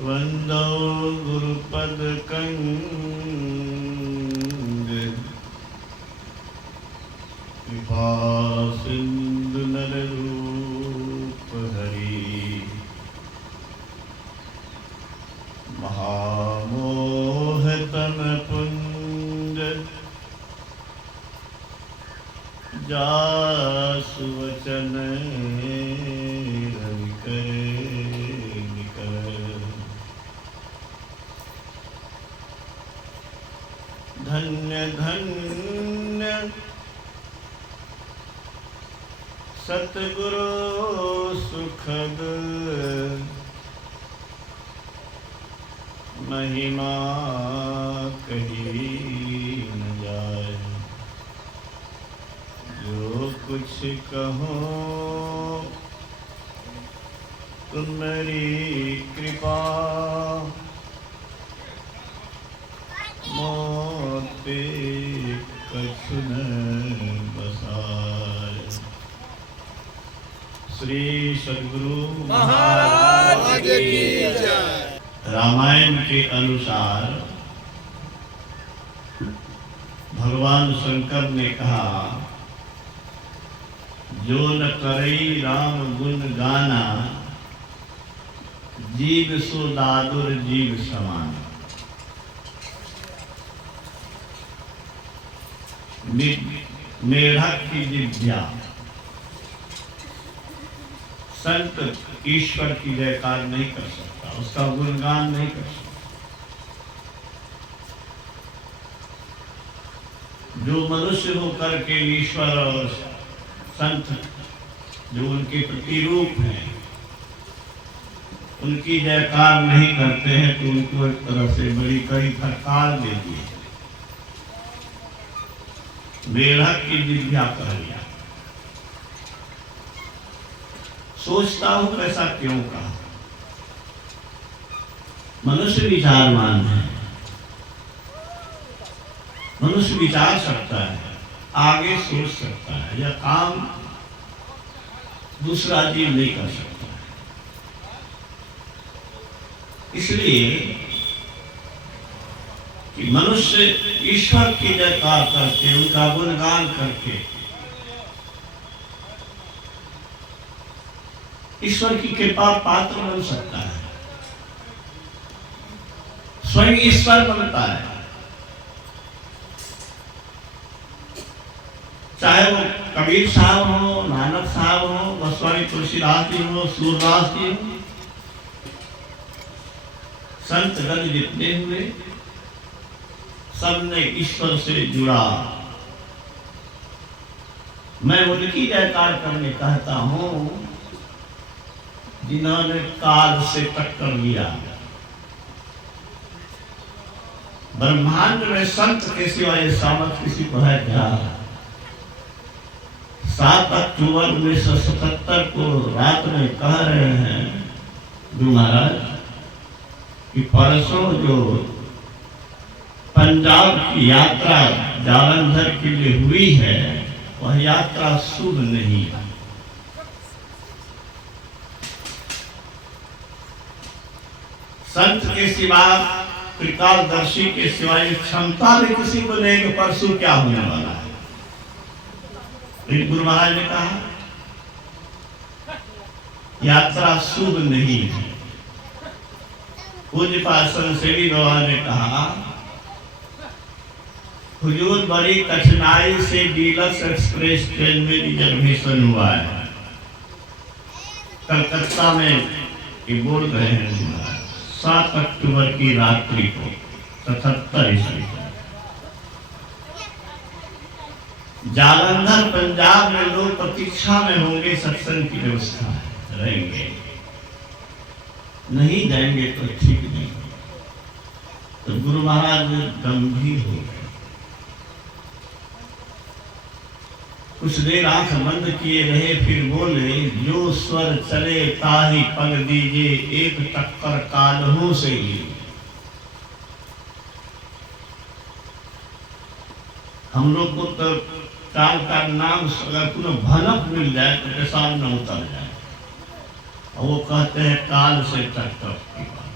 वंदो गुरुपद कंग कृपा सिंधु नर रूप हरि महामोह तन पुंज जासु वचन रवि करे निकर धन्य धन्य सतगुरु सुखद महिमा कही न जाए जो कुछ कहो तुम्हारी कृपा मोर पे कछु न बसाए। श्री सद्गुरु महाराज की जय। रामायण के अनुसार भगवान शंकर ने कहा, जो न करई राम गुण गाना, जीव सो दादुर जीव समाना। मेढक की जिज्ञा संत ईश्वर की जयकार नहीं कर सकता, उसका गुणगान नहीं कर सकता। जो मनुष्य होकर के ईश्वर और संत जो उनके प्रतिरूप हैं, उनकी जयकार नहीं करते हैं तो उनको एक तरह से बड़ी कड़ी फटकार देती है। मेढक की जिज्ञा कर लिया। सोचता हूं ऐसा क्यों कहा। मनुष्य विचारवान है, मनुष्य विचार सकता है, आगे सोच सकता है, यह काम दूसरा जीव नहीं कर सकता है। इसलिए कि मनुष्य ईश्वर की जयकार करके, उनका गुणगान करके ईश्वर की कृपा पात्र बन सकता है, स्वयं ईश्वर बनता है। चाहे वो कबीर साहब हो, नानक साहब हो, गोस्वामी तुलसीदास जी हो, सूरदास जी हो, संत गण जितने हुए सबने ईश्वर से जुड़ा। मैं उनकी जयकार करने कहता हूं जिन्होंने काल से टक्कर लिया। ब्रह्मांड में संत के सिवा ये सामर्थ किसी को है क्या? 7 अक्टूबर 1977 को रात में कह रहे हैं गुरु महाराज कि परसों जो पंजाब की यात्रा जालंधर के लिए हुई है, वह यात्रा शुभ नहीं है। संत के सिवा, त्रिकालदर्शी के सिवा क्षमता भी किसी को नहीं कि परसों क्या होने वाला है। लेकिन गुरु महाराज ने कहा यात्रा शुभ नहीं है। पूज्य पार्षद सेवी बाबा ने कहा हुजूर बड़ी कठिनाई से डीलक्स एक्सप्रेस ट्रेन में रिजर्वेशन हुआ है। कलकत्ता में ये बोल रहे हैं 7 अक्टूबर की रात्रि को 77 ईस्वी को जालंधर पंजाब में लोग प्रतीक्षा में होंगे, सत्संग की व्यवस्था रहेंगे, नहीं जाएंगे तो ठीक नहीं। तो गुरु महाराज गंभीर हो गए। कुछ देर आंख बंद किए रहे, फिर बोले जो स्वर चले ताही पग दीजिए, एक टक्कर कालहों से ही। हम लोग को तो काल का नाम अगर तुम्हें भनक मिल जाए तो पेशाब न उतर जाए, और वो कहते हैं काल से टक्कर की बात।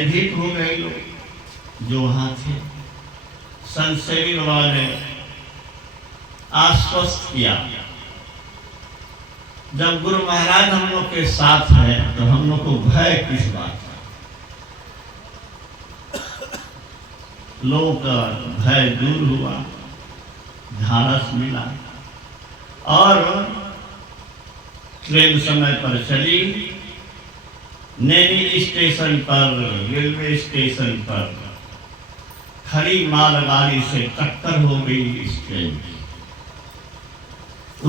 भयभीत हो गए लोग जो वहां थे। संत सेवी बाबा ने आश्वस्त किया, जब गुरु महाराज हम लोग के साथ हैं तो हम लोग को भय किस बात का। लोगों का भय दूर हुआ, ढाढ़स मिला और ट्रेन समय पर चली। नैनी स्टेशन पर, रेलवे स्टेशन पर खड़ी मालगाड़ी से टक्कर हो गई इस ट्रेन की।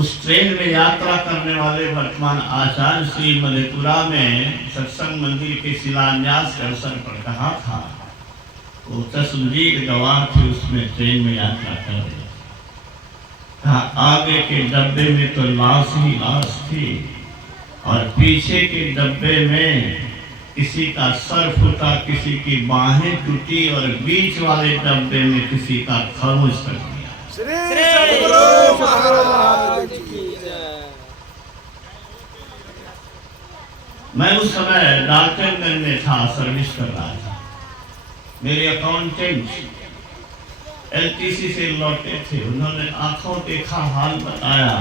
उस ट्रेन में यात्रा करने वाले वर्तमान आचार्य श्री मधेपुरा में सत्संग मंदिर के शिलान्यास के अवसर पर कहा था, वो चश्मदीद गवाह थे, उसमें ट्रेन में यात्रा कर रहे। कहा आगे के डब्बे में तो लाश ही लाश थी और पीछे के डब्बे में किसी का सर फूटा, किसी की बाहें टूटी और बीच वाले डब्बे में किसी का खामोश कर दिया। श्री सद्गुरु महाराज की जय। मैं उस समय डाल्टनगंज में था, सर्विस कर रहा था। मेरे अकाउंटेंट एलटीसी से लौटे थे, उन्होंने आंखों देखा हाल बताया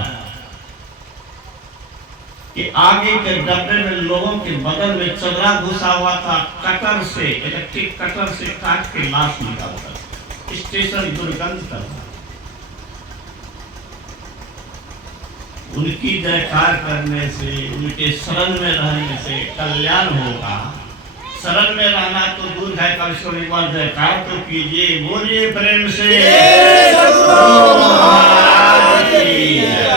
कि आगे के डब्बे में लोगों के बगल में चदरा घुसा हुआ था, कटर से, इलेक्ट्रिक कटर से काट के लाश निकालता। स्टेशन दुर्गंध का था। उनकी जयकार करने से, उनके शरण में रहने से कल्याण होगा। शरण में रहना तो दूर है, कल सो एक बार जयकार तो कीजिए, बोलिए प्रेम से सद्गुरु महाराज की जय।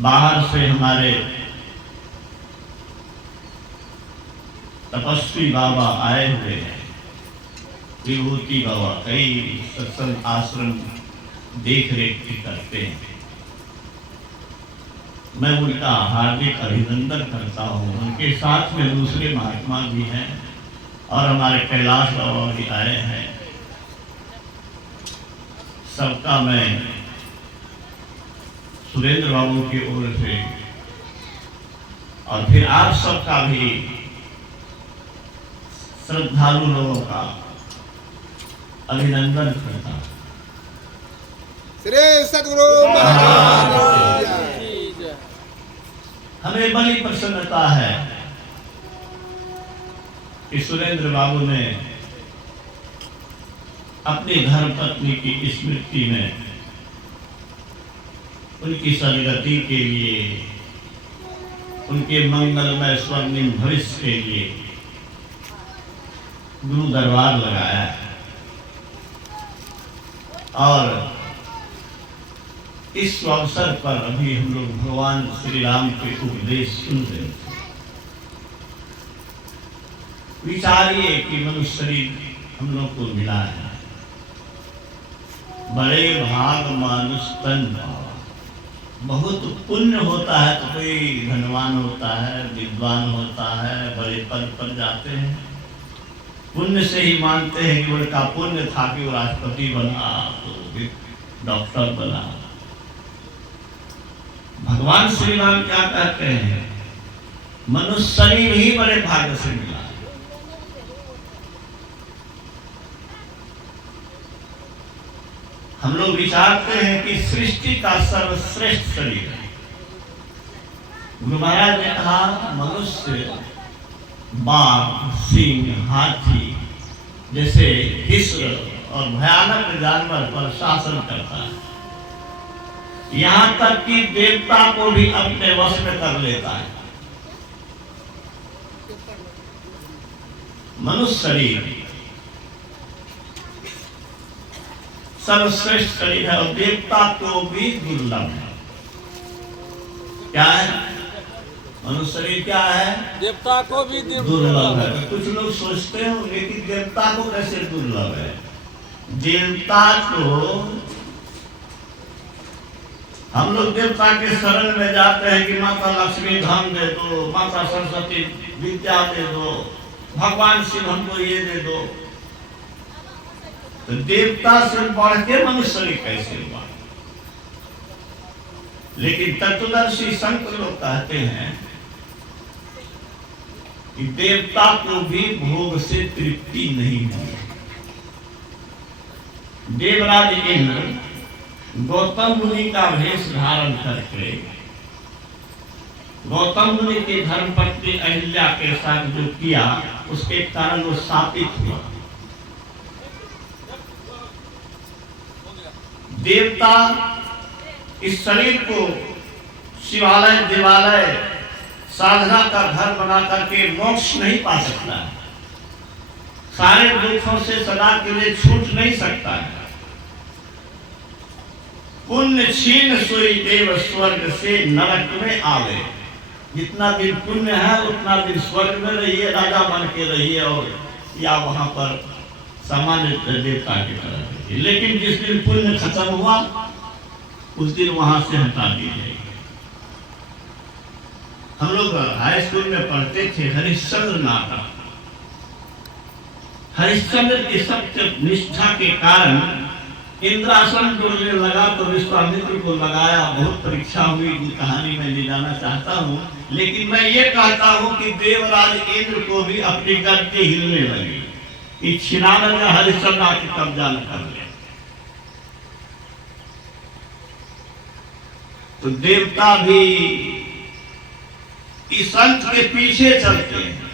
बाहर से हमारे तपस्वी बाबा आए हुए हैं, विभूति बाबा कई सत्संग आश्रम देख रेख करते हैं। मैं उनका हार्दिक अभिनंदन करता हूँ। उनके साथ में दूसरे महात्मा भी हैं और हमारे कैलाश बाबा भी आए हैं। सबका मैं सुरेंद्र बाबू की ओर से और फिर आप सबका भी, श्रद्धालु लोगों का अभिनंदन करता हूं। श्री सद्गुरु महाराज की जय। हमें बड़ी प्रसन्नता है कि सुरेंद्र बाबू ने अपनी धर्मपत्नी की स्मृति में, उनकी सदगति के लिए, उनके मंगलमय स्वर्णिम भविष्य के लिए गुरु दरबार लगाया है। और इस अवसर पर अभी हम लोग भगवान श्री राम के उपदेश सुन रहे थे। विचारिए कि मनुष्य शरीर हम लोग को मिला है, बड़े भाग मानुष तन पावा। बहुत पुण्य होता है तो कोई धनवान होता है, विद्वान होता है, बड़े पद पर जाते हैं। पुण्य से ही मानते हैं कि उनका पुण्य था कि वो राष्ट्रपति बना, तो डॉक्टर बना। भगवान श्री राम क्या कहते हैं, मनुष्य शरीर ही बड़े भाग्य से मिला। हम लोग विचारते हैं कि सृष्टि का सर्वश्रेष्ठ शरीर है। गुरु महाराज ने कहा मनुष्य बाघ, सिंह, हाथी जैसे हिस्र और भयानक जानवर पर शासन करता है, यहाँ तक कि देवता को भी अपने वश में कर लेता है। मनुष्य शरीर सर्वश्रेष्ठ शरीर है और देवता को भी दुर्लभ है। क्या है? मनुष्य शरीर क्या है? देवता को भी दुर्लभ है। कुछ लोग सोचते हो लेकिन देवता को कैसे दुर्लभ है? देवता को हम लोग देवता के शरण में जाते हैं कि माता लक्ष्मी धन दे दो, माता सरस्वती विद्या दे दो, भगवान शिव हमको ये दे दो। तो देवता से बढ़ के मनुष्य शरीर कैसे हुआ? लेकिन तत्वदर्शी संत लोग कहते हैं कि देवता को भी भोग से तृप्ति नहीं हुई। देवराज इंद्र गौतम मुनि का वेश धारण करके गौतम मुनि की धर्मपत्नी अहिल्या के साथ जो किया उसके कारण वो शापित हुआ। देवता इस शरीर को शिवालय देवालय साधना का घर बना करके मोक्ष नहीं पा सकता है, सारे दुखों से सदा के लिए छूट नहीं सकता है। पुण्य छीन सोई देव स्वर्ग से नरक में आवे। जितना दिन पुण्य है उतना दिन स्वर्ग में रहिए, राजा बन के रहिए और या वहां पर सामान्य देवता की तरह रहिए। लेकिन जिस दिन पुण्य खत्म हुआ उस दिन वहां से हटा दीजिए। हम लोग हाई स्कूल में पढ़ते थे हरिश्चंद्र नाटक। हरिश्चंद्र की सत्य निष्ठा के कारण इंद्रासन डोलने लगा तो विश्वामित्र को लगाया। बहुत परीक्षा हुई, कहानी में ले जाना चाहता हूँ, लेकिन मैं ये कहता हूँ कि देवराज इंद्र को भी अपनी गद्दी हिलने लगी कि छिनानंद हरिश्चंद्र आके कब्जा न कर ले। तो देवता भी इस संत के पीछे चलते हैं।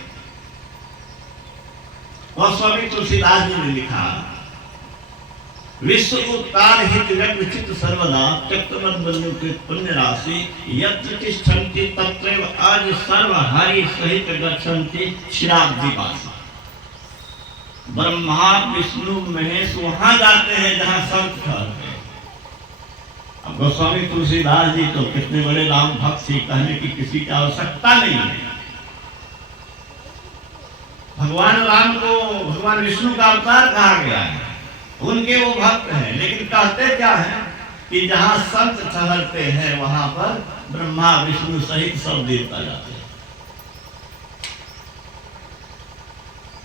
वह स्वामी तुलसीदास जी ने लिखा, विश्व उत्तार हित व्यक्त चित्त सर्वदा त्यक्तमन बन्युकृत पुण्य राशि यत्र तिष्ठन्ति तत्रैव आज सर्व हरि सहित गच्छन्ति क्षीराब्धिवासी। ब्रह्मा विष्णु महेश वहां जाते हैं जहां संत ठहरते हैं। अब गोस्वामी तुलसीदास जी तो कितने बड़े राम भक्त थे, कहने की किसी की आवश्यकता नहीं है। भगवान राम को भगवान विष्णु का अवतार कहा गया है, उनके वो भक्त हैं। लेकिन कहते क्या है कि जहां संत ठहरते हैं वहां पर ब्रह्मा विष्णु सहित सब देवता जाते हैं।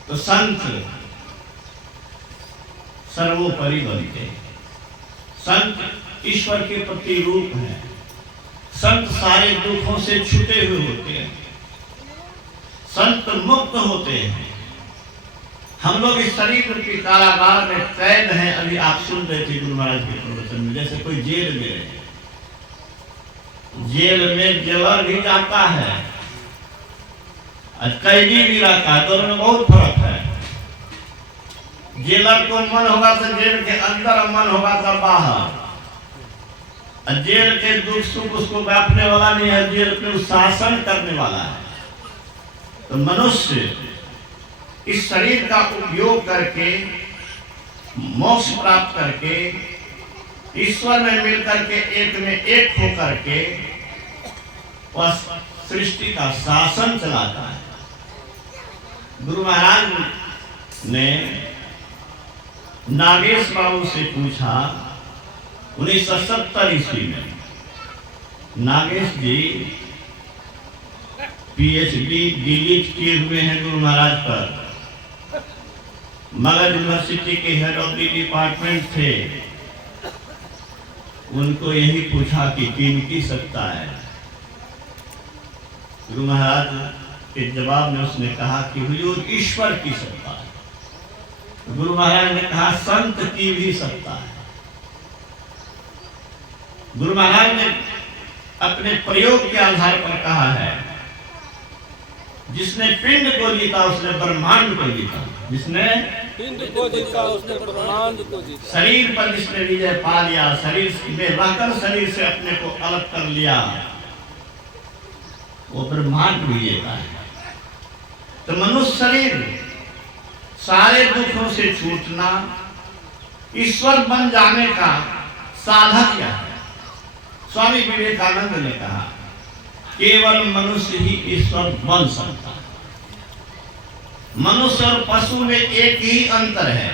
तो संत सर्वोपरि बनते हैं। संत ईश्वर के प्रति रूप है। संत सारे दुखों से छूटे हुए होते हैं। संत मुक्त होते हैं। हम लोग इस शरीर के कारागार में कैद हैं। अभी आप सुन रहे थे गुरु महाराज के प्रवचन में, जैसे कोई जेल में है। जेल में जेलर भी जाता है और कैदी भी रहता है, दोनों में बहुत फर्क है। जेलर को मन होगा तो जेल के अंदर, मन होगा तो बाहर। जेल के दुख सुख उसको व्यापने वाला नहीं है, जेल पे शासन करने वाला है। तो मनुष्य इस शरीर का उपयोग करके मोक्ष प्राप्त करके ईश्वर में मिलकर के एक में एक होकर के वह सृष्टि का शासन चलाता है। गुरु महाराज ने नागेश बाबू से पूछा 1970 ईस्वी में। नागेश जी पीएचडी डिलीट किए हुए हैं गुरु महाराज पर। मगध यूनिवर्सिटी के हेड ऑफ द डिपार्टमेंट थे। उनको यही पूछा कि किन की सत्ता है। गुरु महाराज के जवाब में उसने कहा कि हुजूर ईश्वर की सत्ता है। गुरु महाराज ने कहा संत की भी सत्ता है। गुरु महाराज ने अपने प्रयोग के आधार पर कहा है, जिसने पिंड को जीता उसने ब्रह्मांड को जीता। जिसने पिंड को जीता उसने ब्रह्मांड को जीता। शरीर पर जिसने विजय पा लिया, शरीर में रहकर शरीर से अपने को अलग कर लिया, वो ब्रह्मांड विजेता है। तो मनुष्य शरीर सारे दुखों से छूटना, ईश्वर बन जाने का साधन क्या है? स्वामी विवेकानंद ने कहा केवल मनुष्य ही ईश्वर बन सकता है। मनुष्य और पशु में एक ही अंतर है।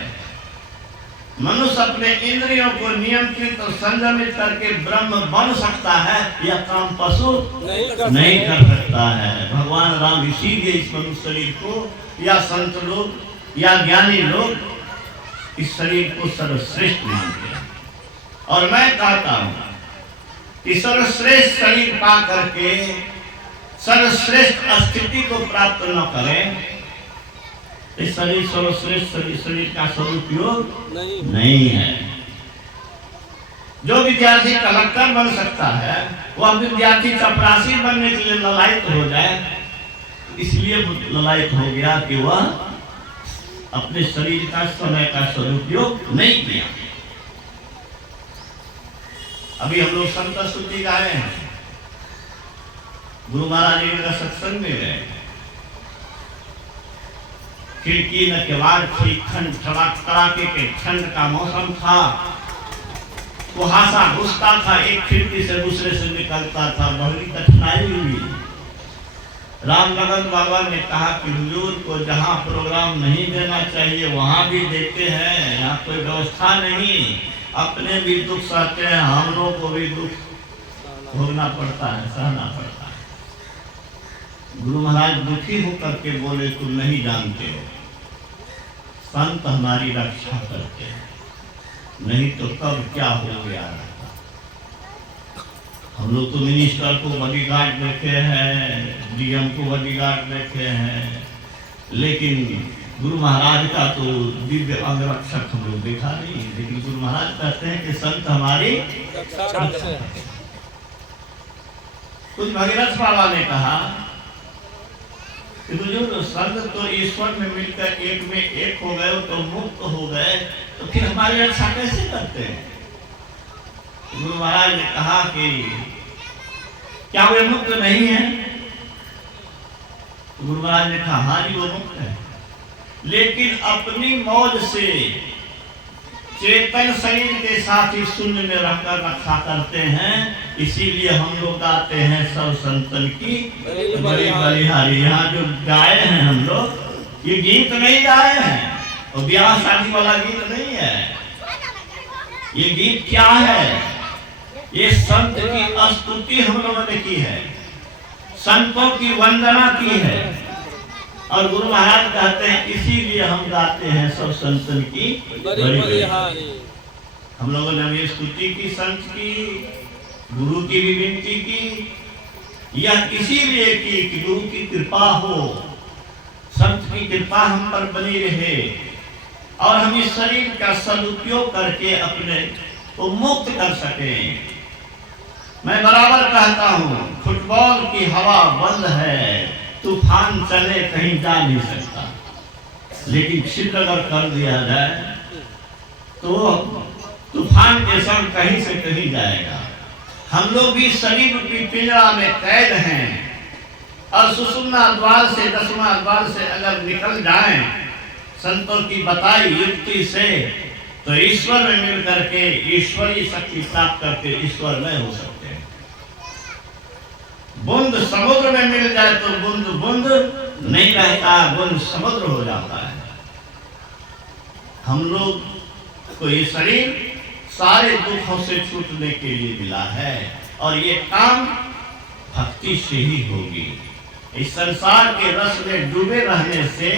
मनुष्य अपने इंद्रियों को नियंत्रित और संयमित करके ब्रह्म बन सकता है, यह काम पशु नहीं कर सकता है। भगवान राम इसीलिए इस मनुष्य शरीर को या संत लोग या ज्ञानी लोग इस शरीर को सर्वश्रेष्ठ मानते हैं। और मैं कहता हूं कि सर्वश्रेष्ठ शरीर पा करके सर्वश्रेष्ठ स्थिति को प्राप्त न करें, इस शरीर सर्वश्रेष्ठ शरीर का सदुपयोग नहीं है। जो विद्यार्थी कलेक्टर बन सकता है वह विद्यार्थी चपरासी बनने के लिए ललायत हो जाए, इसलिए ललायत हो गया कि वह अपने शरीर का समय का सदुपयोग नहीं किया। अभी हम लोग संत स्तुति गाए हैं, गुरु महाराज जी का सत्संग में गए, खिड़की न केवाड़ थी, ठंड कड़ाके के ठंड का मौसम था, कुहासा घुसता था, एक खिड़की से दूसरे से निकलता था, बड़ी कठिनाई हुई। रामनगर बाबा ने कहा कि हुजूर को जहाँ प्रोग्राम नहीं देना चाहिए वहाँ भी देते हैं, यहाँ कोई व्यवस्था नहीं, अपने भी दुख सहते हैं, हम लोग को भी दुख भोगना पड़ता है, सहना पड़ता है। गुरु महाराज दुखी होकर के बोले, तुम नहीं जानते हो, संत हमारी रक्षा करते हैं, नहीं तो कब क्या हो गया रहता। हम लोग तो मिनिस्टर को बॉडीगार्ड देखे हैं, डीएम को बॉडीगार्ड देखे हैं, लेकिन गुरु महाराज का तो दिव्य अंगरक्षक हम लोग देखा नहीं। लेकिन गुरु महाराज कहते हैं कि संत हमारी रक्षा करते हैं। कुछ भगीरथ बाबा ने कहा कि जो संत तो ईश्वर में मिलकर एक में एक हो गए, तो मुक्त हो गए, तो फिर हमारी रक्षा कैसे करते हैं? गुरु महाराज ने कहा कि क्या वे मुक्त नहीं है? गुरु महाराज ने कहा हाँ जी वो मुक्त है, लेकिन अपनी मौज से चेतन शरीर के साथ ही शून्य में रहकर रक्षा करते हैं। इसीलिए हम लोग गाते हैं सब संतन की बड़ी बलिहारी। यहाँ जो गाए हैं हम लोग, ये गीत नहीं गाए हैं, और ब्याह शादी वाला गीत नहीं है। ये गीत क्या है? ये संत की स्तुति हम लोगों ने की है, संतों की वंदना की है, और गुरु महाराज कहते हैं इसीलिए हम गाते हैं सब संतन की बड़ी बलिहारी। हम लोगों ने ये स्तुति की, संत की, गुरु की भी विनती की, यह इसीलिए की कि गुरु की कृपा हो, संत की कृपा हम पर बनी रहे, और हम इस शरीर का सदुपयोग करके अपने को मुक्त कर सके। मैं बराबर कहता हूँ, फुटबॉल की हवा बंद है, तूफान चले कहीं जा नहीं सकता, लेकिन छिद्र अगर कर दिया जाए तो तूफान के संग कहीं से कहीं जाएगा। हम लोग भी शरीर की पिंजरा में कैद हैं, और सुषुम्ना द्वार से, 10वां द्वार से अगर निकल जाएं संतों की बताई युक्ति से, तो ईश्वर में मिल करके ईश्वरीय शक्ति प्राप्त करके ईश्वर में हो सकते हैं। बूंद समुद्र में मिल जाए तो बूंद बूंद नहीं रहता, बूंद समुद्र हो जाता है। हम लोग को ये शरीर सारे दुखों से छूटने के लिए मिला है, और ये काम भक्ति से ही होगी। इस संसार के रस में डूबे रहने से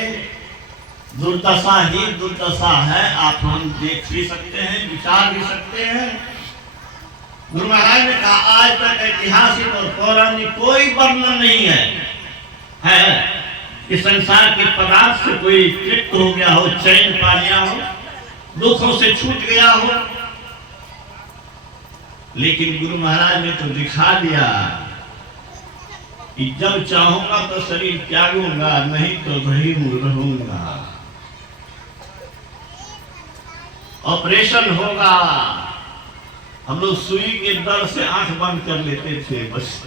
दुर्दशा ही दुर्दशा है। आप हम देख भी सकते हैं, विचार भी सकते हैं। गुरु महाराज ने कहा आज तक ऐतिहासिक और पौराणिक कोई वर्णन नहीं है कि संसार के पदार्थ से कोई तृप्त हो गया हो, चैन पा लिया हो, दुखों से छूट गया हो। लेकिन गुरु महाराज ने तो दिखा दिया कि जब चाहूंगा तो शरीर त्यागूंगा, नहीं तो वही रहूंगा। ऑपरेशन होगा, हम लोग सुई के डर से आंख बंद कर लेते थे, बस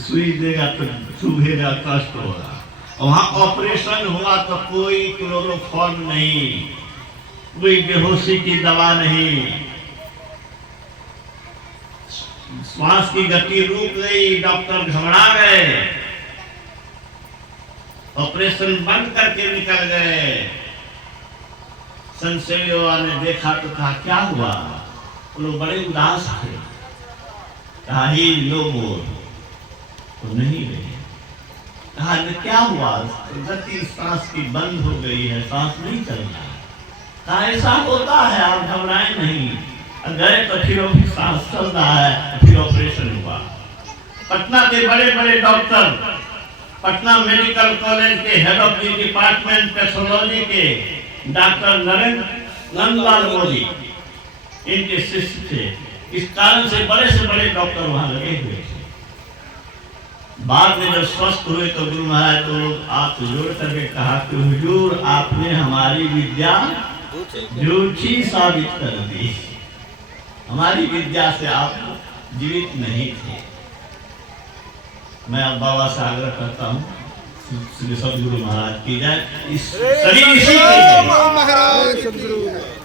सुई देगा तो चुभेगा, कष्ट होगा। वहां ऑपरेशन हुआ तो कोई क्लोरोफॉर्म नहीं, कोई बेहोशी की दवा नहीं, श्वास की गति रुक गई, डॉक्टर घबरा गए, ऑपरेशन बंद करके निकल गए। संसेवियों ने देखा तो कहा क्या हुआ? वो लोग बड़े उदास थे, कहा ही लो बोल तो नहीं रहे। कहा क्या हुआ? गति सांस की बंद हो गई है, सांस नहीं चल रहा। कहा ऐसा होता है, आप घबराएं नहीं। गए तो फिर सांस चल रहा है, फिर ऑपरेशन हुआ। पटना के बड़े बड़े डॉक्टर, पटना मेडिकल कॉलेज के head of the department pathology के डॉक्टर नरेंद्र नंदलाल मोदी इनके शिष्य थे। इस कारण से बड़े डॉक्टर वहां लगे हुए थे। बाद में जब स्वस्थ हुए तो गुरु महाराज तो लोग हाथ जोड़ करके कहा कि हुजूर आपने हमारी विद्या झूठी साबित कर दी, हमारी विद्या से आप जीवित नहीं थे। मैं अब बाबा से आग्रह करता हूँ श्री सदगुरु महाराज की जय। इस शरीर इसी के लिए।